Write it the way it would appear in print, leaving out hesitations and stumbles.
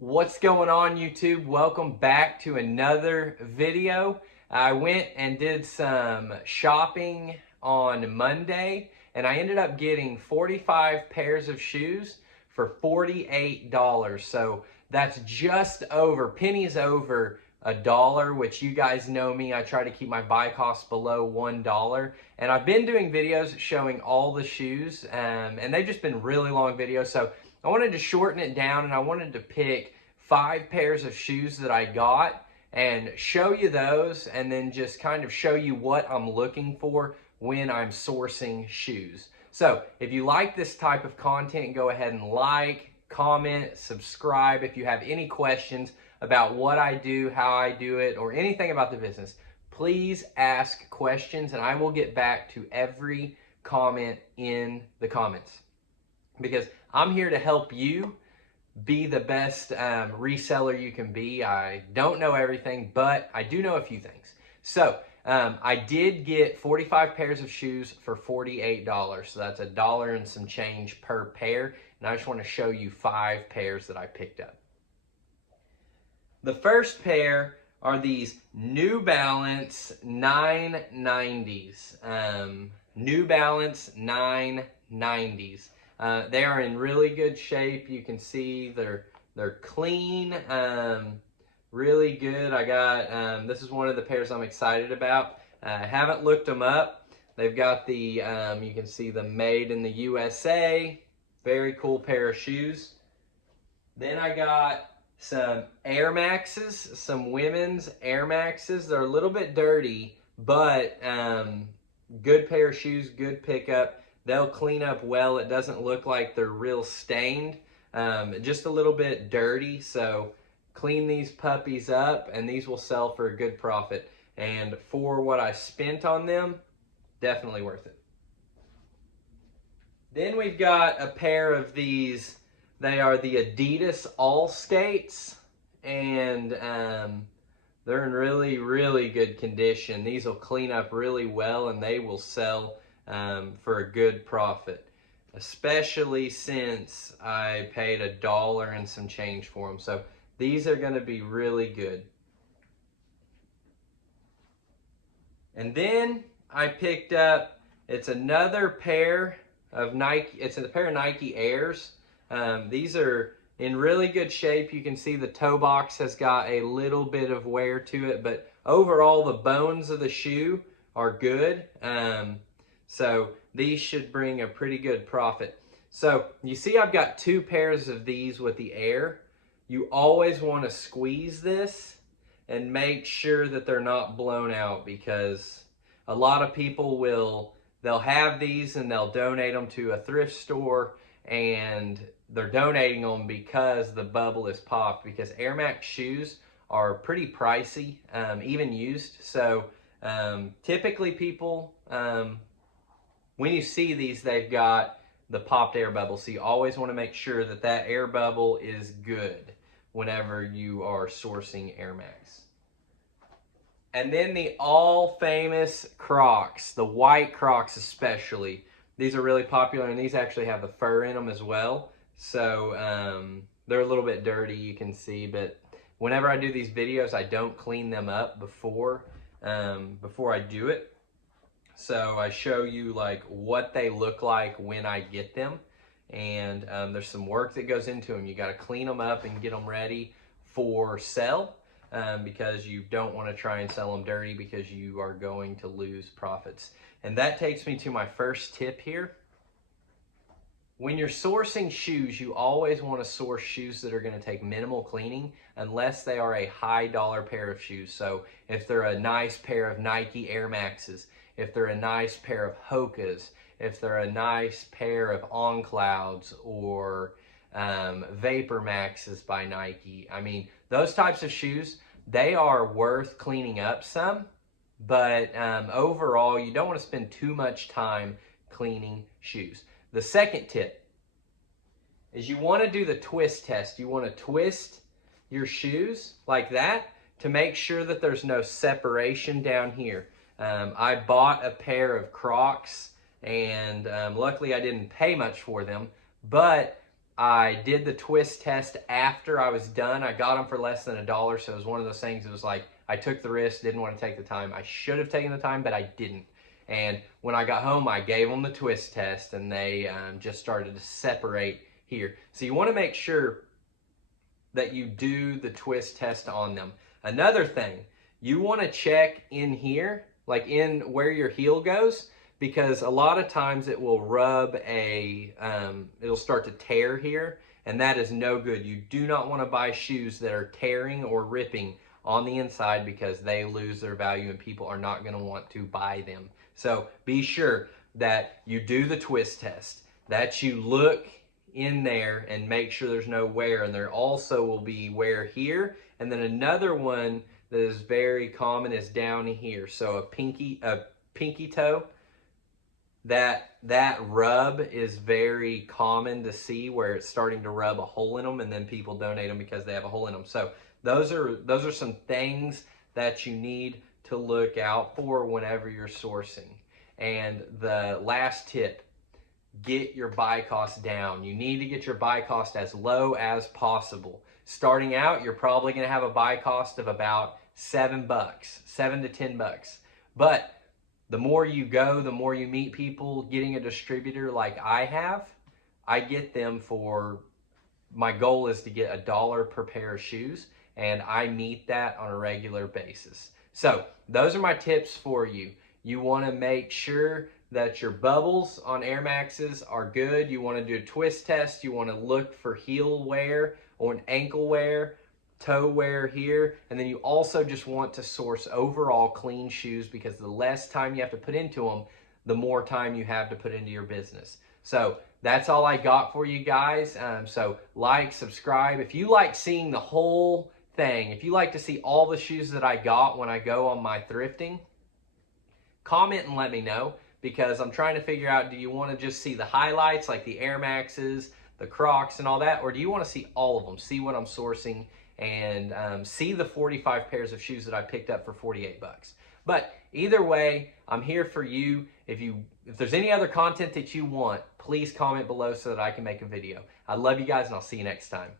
What's going on, YouTube? Welcome back to another video. I went and did some shopping on Monday and I ended up getting 45 pairs of shoes for $48. So that's just over, pennies over $1, which you guys know me. I try to keep my buy costs below $1. And I've been doing videos showing all the shoes and they've just been really long videos. So I wanted to shorten it down and I wanted to pick 5 pairs of shoes that I got and show you those, and then just kind of show you what I'm looking for when I'm sourcing shoes. So if you like this type of content, go ahead and like, comment, subscribe. If you have any questions about what I do, how I do it, or anything about the business, please ask questions and I will get back to every comment in the comments, because I'm here to help you be the best reseller you can be. I don't know everything, but I do know a few things. So I did get 45 pairs of shoes for $48. So that's $1 and some change per pair. And I just want to show you 5 pairs that I picked up. The first pair are these New Balance 990s. New Balance 990s. They are in really good shape. You can see they're clean, really good. I got, this is one of the pairs I'm excited about. I haven't looked them up. They've got the, you can see the made in the USA. Very cool pair of shoes. Then I got some Air Maxes, some women's Air Maxes. They're a little bit dirty, but good pair of shoes, good pickup. They'll clean up well. It doesn't look like they're real stained, just a little bit dirty. So clean these puppies up and these will sell for a good profit. And for what I spent on them, definitely worth it. Then we've got a pair of these. They are the Adidas All States, and they're in really, really good condition. These will clean up really well and they will sell for a good profit, especially since I paid $1 and some change for them. So these are going to be really good. And then I picked up, it's another pair of Nike, it's a pair of Nike Airs. These are in really good shape. You can see the toe box has got a little bit of wear to it, but overall the bones of the shoe are good. So these should bring a pretty good profit. So you see I've got 2 pairs of these with the Air. You always want to squeeze this and make sure that they're not blown out, because a lot of people they'll have these and they'll donate them to a thrift store, and they're donating them because the bubble is popped, because Air Max shoes are pretty pricey, even used. So typically people, when you see these, they've got the popped air bubble. So you always want to make sure that that air bubble is good whenever you are sourcing Air Max. And then the all famous Crocs, the white Crocs especially. These are really popular, and these actually have the fur in them as well. So they're a little bit dirty, you can see, but whenever I do these videos, I don't clean them up before I do it. So I show you like what they look like when I get them, and there's some work that goes into them. You got to clean them up and get them ready for sell, because you don't want to try and sell them dirty, because you are going to lose profits. And that takes me to my first tip here. When you're sourcing shoes, you always want to source shoes that are going to take minimal cleaning, unless they are a high dollar pair of shoes. So if they're a nice pair of Nike Air Maxes, if they're a nice pair of Hokas, if they're a nice pair of On Clouds or Vapor Maxes by Nike. I mean, those types of shoes, they are worth cleaning up some, but overall, you don't want to spend too much time cleaning shoes. The second tip is you want to do the twist test. You want to twist your shoes like that to make sure that there's no separation down here. I bought a pair of Crocs, and luckily I didn't pay much for them, but I did the twist test after I was done. I got them for less than $1, so it was one of those things. It was like I took the risk, didn't want to take the time. I should have taken the time, but I didn't. And when I got home, I gave them the twist test, and they just started to separate here. So you want to make sure that you do the twist test on them. Another thing, you want to check in here, like in where your heel goes, because a lot of times it will rub it'll start to tear here, and that is no good. You do not want to buy shoes that are tearing or ripping on the inside, because they lose their value and people are not going to want to buy them. So be sure that you do the twist test, that you look in there and make sure there's no wear, and there also will be wear here. And then another one that is very common is down here. So a pinky toe, that rub is very common to see, where it's starting to rub a hole in them, and then people donate them because they have a hole in them. So those are some things that you need to look out for whenever you're sourcing. And the last tip, get your buy cost down. You need to get your buy cost as low as possible. Starting out, you're probably going to have a buy cost of about $7, $7 to $10. But the more you go, the more you meet people. Getting a distributor like I have, I get them for, my goal is to get $1 per pair of shoes, and I meet that on a regular basis. So those are my tips for you. You want to make sure that your bubbles on Air Maxes are good. You want to do a twist test. You want to look for heel wear or an ankle wear, toe wear here. And then you also just want to source overall clean shoes, because the less time you have to put into them, the more time you have to put into your business. So that's all I got for you guys. So like, subscribe. If you like seeing the whole thing, if you like to see all the shoes that I got when I go on my thrifting, comment and let me know, because I'm trying to figure out, do you want to just see the highlights like the Air Maxes, the Crocs and all that, or do you want to see all of them, see what I'm sourcing, and see the 45 pairs of shoes that I picked up for $48? But either way, I'm here for you. If there's any other content that you want, please comment below so that I can make a video. I love you guys, and I'll see you next time.